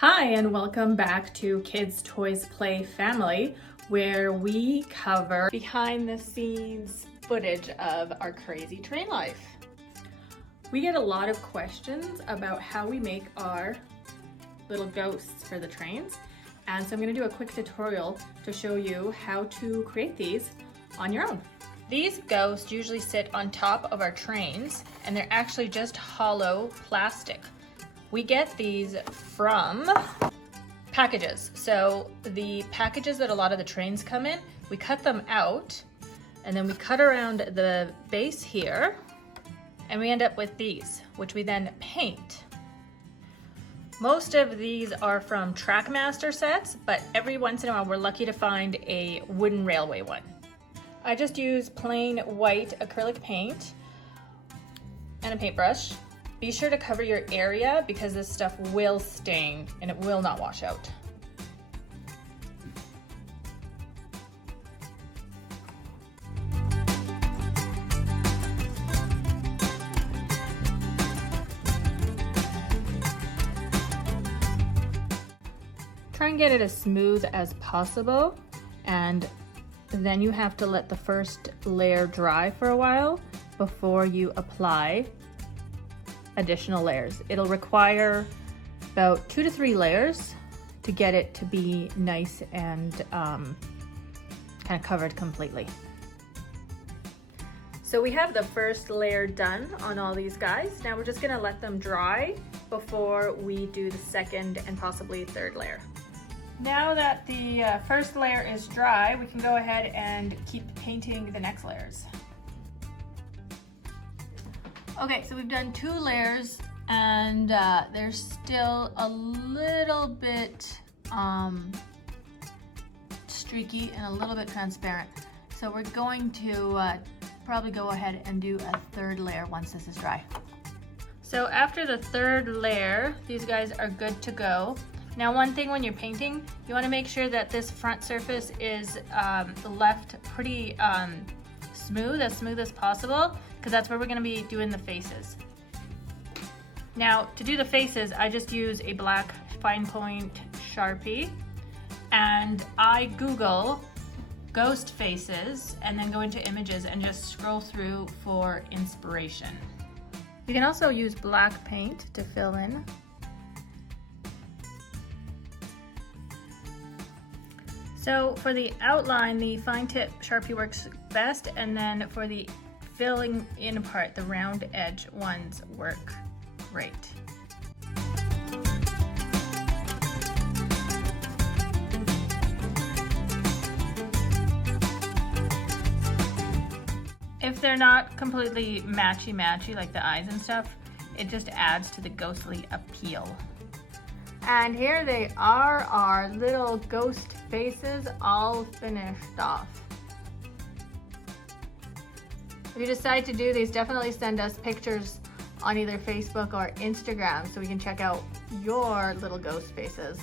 Hi, and welcome back to Kids Toys Play Family, where we cover behind the scenes footage of our crazy train life. We get a lot of questions about how we make our little ghosts for the trains, and so I'm going to do a quick tutorial to show you how to create these on your own. These ghosts usually sit on top of our trains, and they're actually just hollow plastic. We get these from packages. So the packages that a lot of the trains come in, we cut them out and then we cut around the base here and we end up with these, which we then paint. Most of these are from Trackmaster sets, but every once in a while we're lucky to find a wooden railway one. I just use plain white acrylic paint and a paintbrush. Be sure to cover your area because this stuff will stain and it will not wash out. Try and get it as smooth as possible, and then you have to let the first layer dry for a while before you apply additional layers. It'll require about 2 to 3 layers to get it to be nice and kind of covered completely. So we have the first layer done on all these guys. Now we're just gonna let them dry before we do the second and possibly third layer. Now that the first layer is dry, we can go ahead and keep painting the next layers. Okay, so we've done 2 layers and they're still a little bit streaky and a little bit transparent. So we're going to probably go ahead and do a third layer once this is dry. So after the third layer, these guys are good to go. Now, one thing when you're painting, you want to make sure that this front surface is left pretty smooth as possible, because that's where we're going to be doing the faces. Now, to do the faces, I just use a black fine point Sharpie, and I Google ghost faces and then go into images and just scroll through for inspiration. You can also use black paint to fill in. So for the outline, the fine tip Sharpie works best, and then for the filling in part, the round edge ones work great. If they're not completely matchy like the eyes and stuff, it just adds to the ghostly appeal. And here they are, our little ghost faces all finished off. If you decide to do these, definitely send us pictures on either Facebook or Instagram so we can check out your little ghost faces.